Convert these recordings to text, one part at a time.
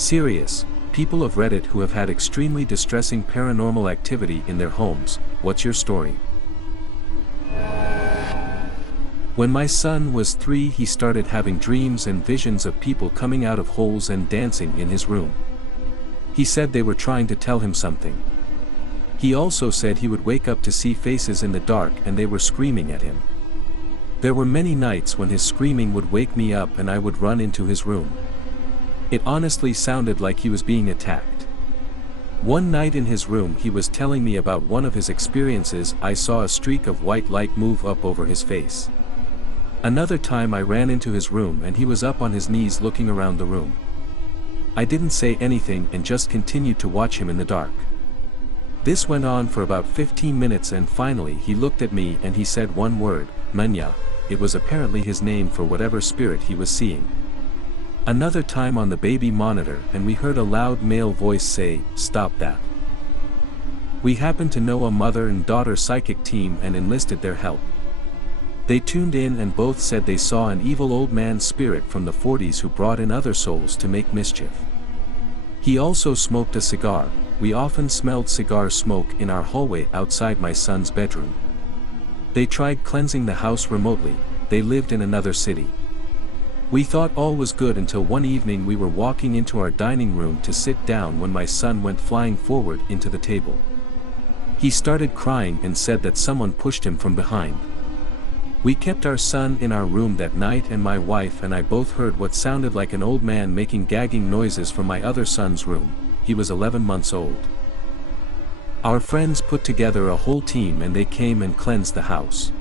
Serious, people of Reddit who have had extremely distressing paranormal activity in their homes, what's your story? When my son was 3, he started having dreams and visions of people coming out of holes and dancing in his room. He said they were trying to tell him something. He also said he would wake up to see faces in the dark and they were screaming at him. There were many nights when his screaming would wake me up and I would run into his room. It honestly sounded like he was being attacked. One night in his room he was telling me about one of his experiences. I saw a streak of white light move up over his face. Another time I ran into his room and he was up on his knees looking around the room. I didn't say anything and just continued to watch him in the dark. This went on for about 15 minutes and finally he looked at me and he said one word, Manya. It was apparently his name for whatever spirit he was seeing. Another time on the baby monitor and we heard a loud male voice say, "Stop that." We happened to know a mother and daughter psychic team and enlisted their help. They tuned in and both said they saw an evil old man spirit from the 40s who brought in other souls to make mischief. He also smoked a cigar. We often smelled cigar smoke in our hallway outside my son's bedroom. They tried cleansing the house remotely. They lived in another city. We thought all was good until one evening we were walking into our dining room to sit down when my son went flying forward into the table. He started crying and said that someone pushed him from behind. We kept our son in our room that night and my wife and I both heard what sounded like an old man making gagging noises from my other son's room. He was 11 months old. Our friends put together a whole team and they came and cleansed the house.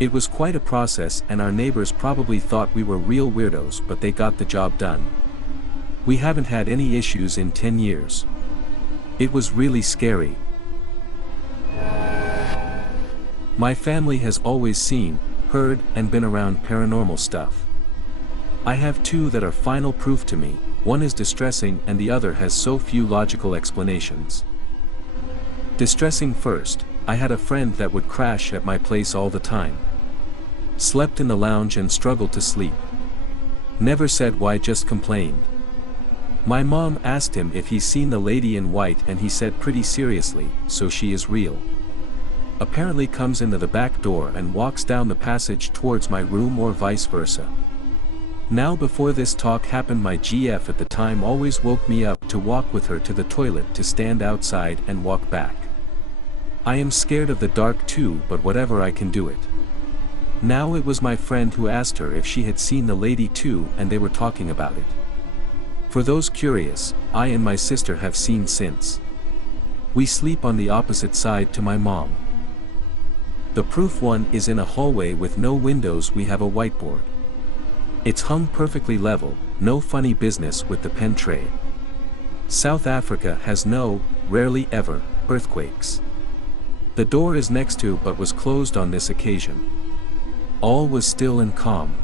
It was quite a process and our neighbors probably thought we were real weirdos, but they got the job done. We haven't had any issues in 10 years. It was really scary. My family has always seen, heard, and been around paranormal stuff. I have 2 that are final proof to me. One is distressing and the other has so few logical explanations. Distressing first, I had a friend that would crash at my place all the time. Slept in the lounge and struggled to sleep. Never said why, just complained. My mom asked him if he's seen the lady in white and he said pretty seriously, so she is real. Apparently comes into the back door and walks down the passage towards my room or vice versa. Now before this talk happened my GF at the time always woke me up to walk with her to the toilet to stand outside and walk back. I am scared of the dark too, but whatever, I can do it. Now it was my friend who asked her if she had seen the lady too and they were talking about it. For those curious, I and my sister have seen since. We sleep on the opposite side to my mom. The proof one is in a hallway with no windows. We have a whiteboard. It's hung perfectly level, no funny business with the pen tray. South Africa has no, rarely ever, earthquakes. The door is next to but was closed on this occasion. All was still and calm.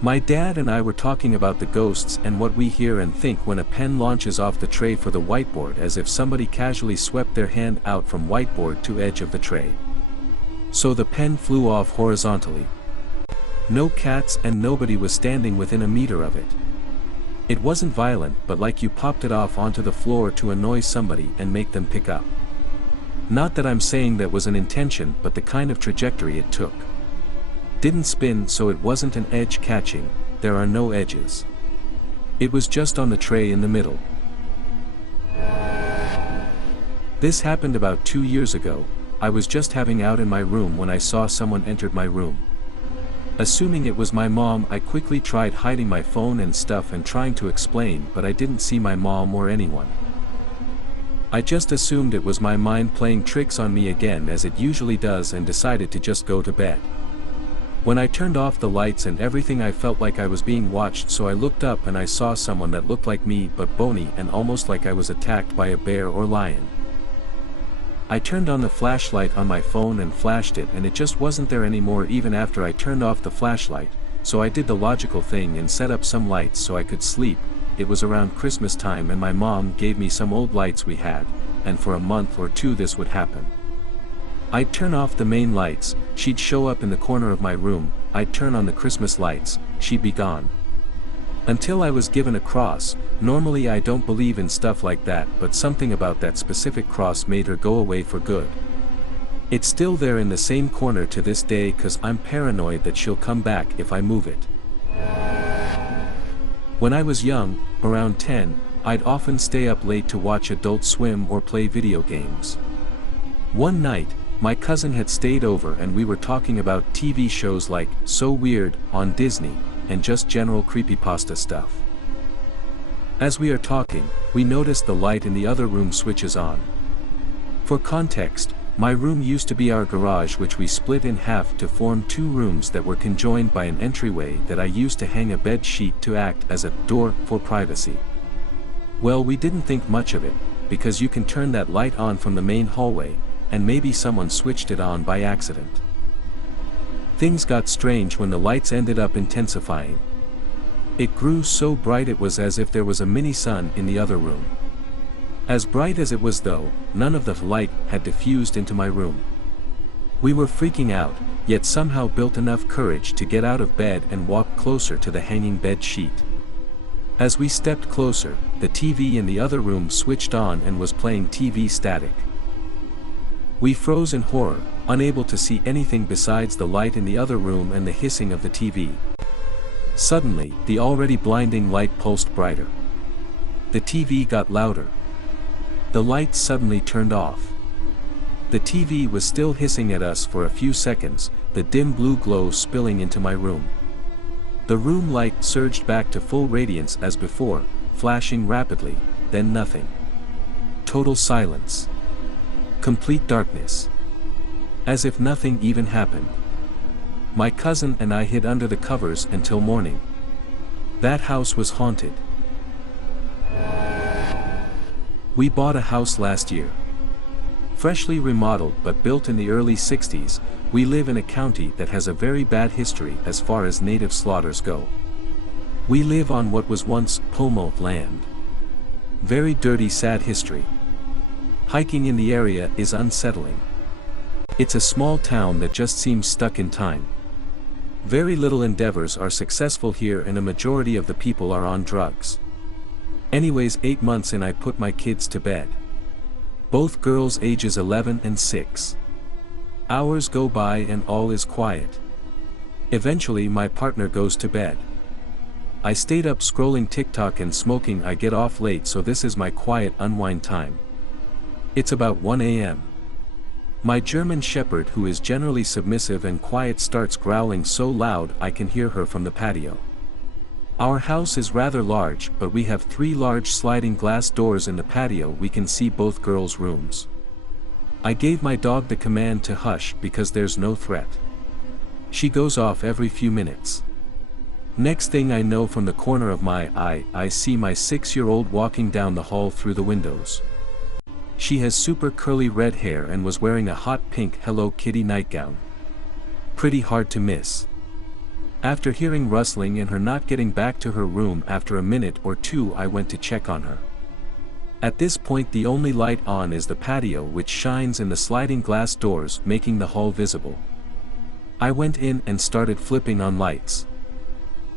My dad and I were talking about the ghosts and what we hear and think when a pen launches off the tray for the whiteboard, as if somebody casually swept their hand out from whiteboard to edge of the tray. So the pen flew off horizontally. No cats and nobody was standing within a meter of it. It wasn't violent, but like you popped it off onto the floor to annoy somebody and make them pick up. Not that I'm saying that was an intention, but the kind of trajectory it took. Didn't spin, so it wasn't an edge catching. There are no edges. It was just on the tray in the middle. This happened about 2 years ago. I was just having out in my room when I saw someone entered my room. Assuming it was my mom, I quickly tried hiding my phone and stuff and trying to explain, but I didn't see my mom or anyone. I just assumed it was my mind playing tricks on me again, as it usually does, and decided to just go to bed. When I turned off the lights and everything, I felt like I was being watched, so I looked up and I saw someone that looked like me but bony and almost like I was attacked by a bear or lion. I turned on the flashlight on my phone and flashed it, and it just wasn't there anymore even after I turned off the flashlight, so I did the logical thing and set up some lights so I could sleep. It was around Christmas time and my mom gave me some old lights we had, and for a month or 2 this would happen. I'd turn off the main lights, she'd show up in the corner of my room, I'd turn on the Christmas lights, she'd be gone. Until I was given a cross. Normally I don't believe in stuff like that, but something about that specific cross made her go away for good. It's still there in the same corner to this day cause I'm paranoid that she'll come back if I move it. When I was young, around 10, I'd often stay up late to watch Adult Swim or play video games. One night, my cousin had stayed over and we were talking about TV shows like So Weird on Disney, and just general creepypasta stuff. As we are talking, we notice the light in the other room switches on. For context, my room used to be our garage, which we split in half to form two rooms that were conjoined by an entryway that I used to hang a bed sheet to act as a door for privacy. Well, we didn't think much of it, because you can turn that light on from the main hallway, and maybe someone switched it on by accident. Things got strange when the lights ended up intensifying. It grew so bright it was as if there was a mini sun in the other room. As bright as it was though, none of the light had diffused into my room. We were freaking out, yet somehow built enough courage to get out of bed and walk closer to the hanging bed sheet. As we stepped closer, the TV in the other room switched on and was playing TV static. We froze in horror, unable to see anything besides the light in the other room and the hissing of the TV. Suddenly, the already blinding light pulsed brighter. The TV got louder. The lights suddenly turned off. The TV was still hissing at us for a few seconds, the dim blue glow spilling into my room. The room light surged back to full radiance as before, flashing rapidly, then nothing. Total silence. Complete darkness. As if nothing even happened. My cousin and I hid under the covers until morning. That house was haunted. We bought a house last year. Freshly remodeled but built in the early 60s, we live in a county that has a very bad history as far as native slaughters go. We live on what was once Pomo land. Very dirty, sad history. Hiking in the area is unsettling. It's a small town that just seems stuck in time. Very little endeavors are successful here and a majority of the people are on drugs. Anyways, 8 months in I put my kids to bed. Both girls ages 11 and 6. Hours go by and all is quiet. Eventually my partner goes to bed. I stayed up scrolling TikTok and smoking. I get off late, so this is my quiet unwind time. It's about 1 a.m. My German Shepherd, who is generally submissive and quiet, starts growling so loud I can hear her from the patio. Our house is rather large, but we have 3 large sliding glass doors in the patio. We can see both girls' rooms. I gave my dog the command to hush because there's no threat. She goes off every few minutes. Next thing I know, from the corner of my eye, I see my 6-year-old walking down the hall through the windows. She has super curly red hair and was wearing a hot pink Hello Kitty nightgown. Pretty hard to miss. After hearing rustling and her not getting back to her room after a minute or two, I went to check on her. At this point the only light on is the patio, which shines in the sliding glass doors, making the hall visible. I went in and started flipping on lights.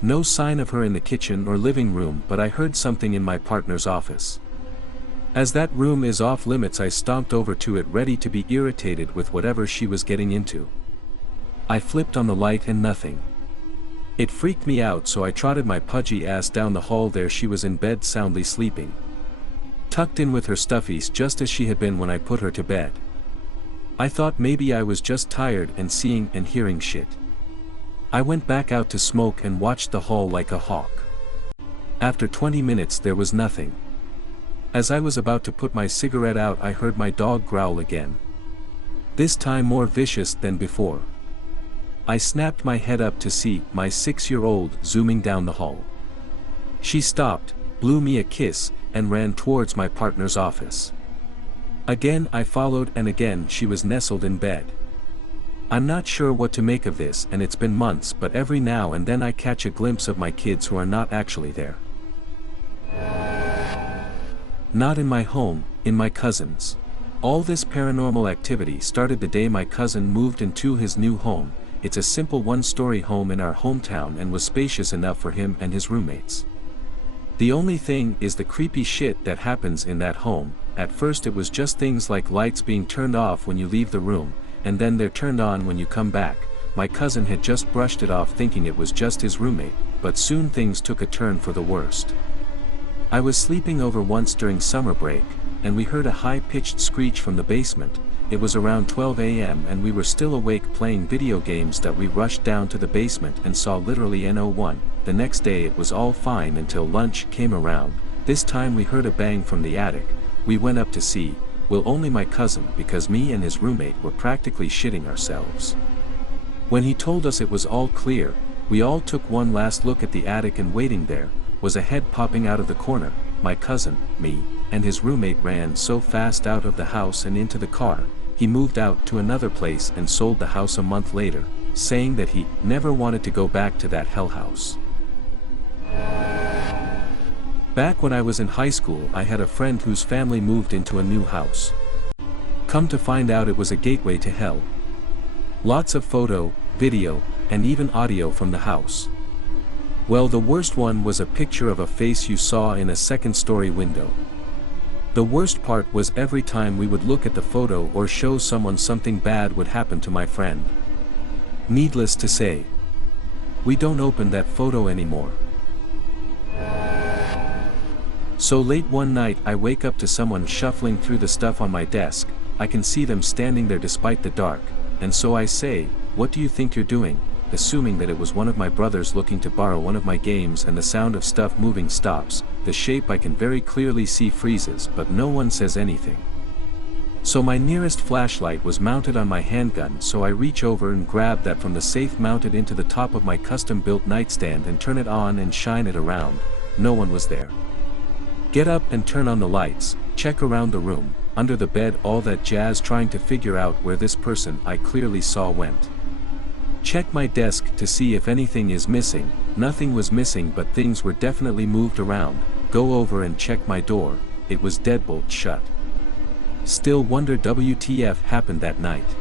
No sign of her in the kitchen or living room, but I heard something in my partner's office. As that room is off limits, I stomped over to it, ready to be irritated with whatever she was getting into. I flipped on the light and nothing. It freaked me out, so I trotted my pudgy ass down the hall. There she was in bed, soundly sleeping. Tucked in with her stuffies, just as she had been when I put her to bed. I thought maybe I was just tired and seeing and hearing shit. I went back out to smoke and watched the hall like a hawk. After 20 minutes there was nothing. As I was about to put my cigarette out, I heard my dog growl again. This time more vicious than before. I snapped my head up to see my 6-year-old zooming down the hall. She stopped, blew me a kiss, and ran towards my partner's office. Again I followed, and again she was nestled in bed. I'm not sure what to make of this, and it's been months, but every now and then I catch a glimpse of my kids who are not actually there. Not in my home, in my cousin's. All this paranormal activity started the day my cousin moved into his new home. It's a simple 1-story home in our hometown and was spacious enough for him and his roommates. The only thing is the creepy shit that happens in that home. At first it was just things like lights being turned off when you leave the room, and then they're turned on when you come back. My cousin had just brushed it off thinking it was just his roommate, but soon things took a turn for the worst. I was sleeping over once during summer break, and we heard a high-pitched screech from the basement. It was around 12 a.m. and we were still awake playing video games that we rushed down to the basement and saw literally no one. The next day it was all fine until lunch came around. This time we heard a bang from the attic. We went up to see, well, only my cousin, because me and his roommate were practically shitting ourselves. When he told us it was all clear, we all took one last look at the attic, and waiting there was a head popping out of the corner. My cousin, me, and his roommate ran so fast out of the house and into the car. He moved out to another place and sold the house a month later, saying that he never wanted to go back to that hell house. Back when I was in high school, I had a friend whose family moved into a new house. Come to find out, it was a gateway to hell. Lots of photo, video, and even audio from the house. Well, the worst one was a picture of a face you saw in a second-story window. The worst part was every time we would look at the photo or show someone, something bad would happen to my friend. Needless to say, we don't open that photo anymore. So late one night I wake up to someone shuffling through the stuff on my desk. I can see them standing there despite the dark, and so I say, "What do you think you're doing?" Assuming that it was one of my brothers looking to borrow one of my games, and the sound of stuff moving stops. The shape I can very clearly see freezes, but no one says anything. So my nearest flashlight was mounted on my handgun, so I reach over and grab that from the safe mounted into the top of my custom-built nightstand and turn it on and shine it around. No one was there. Get up and turn on the lights, check around the room, under the bed, all that jazz, trying to figure out where this person I clearly saw went. Check my desk to see if anything is missing. Nothing was missing, but things were definitely moved around. Go over and check my door. It was deadbolt shut. Still wonder WTF happened that night.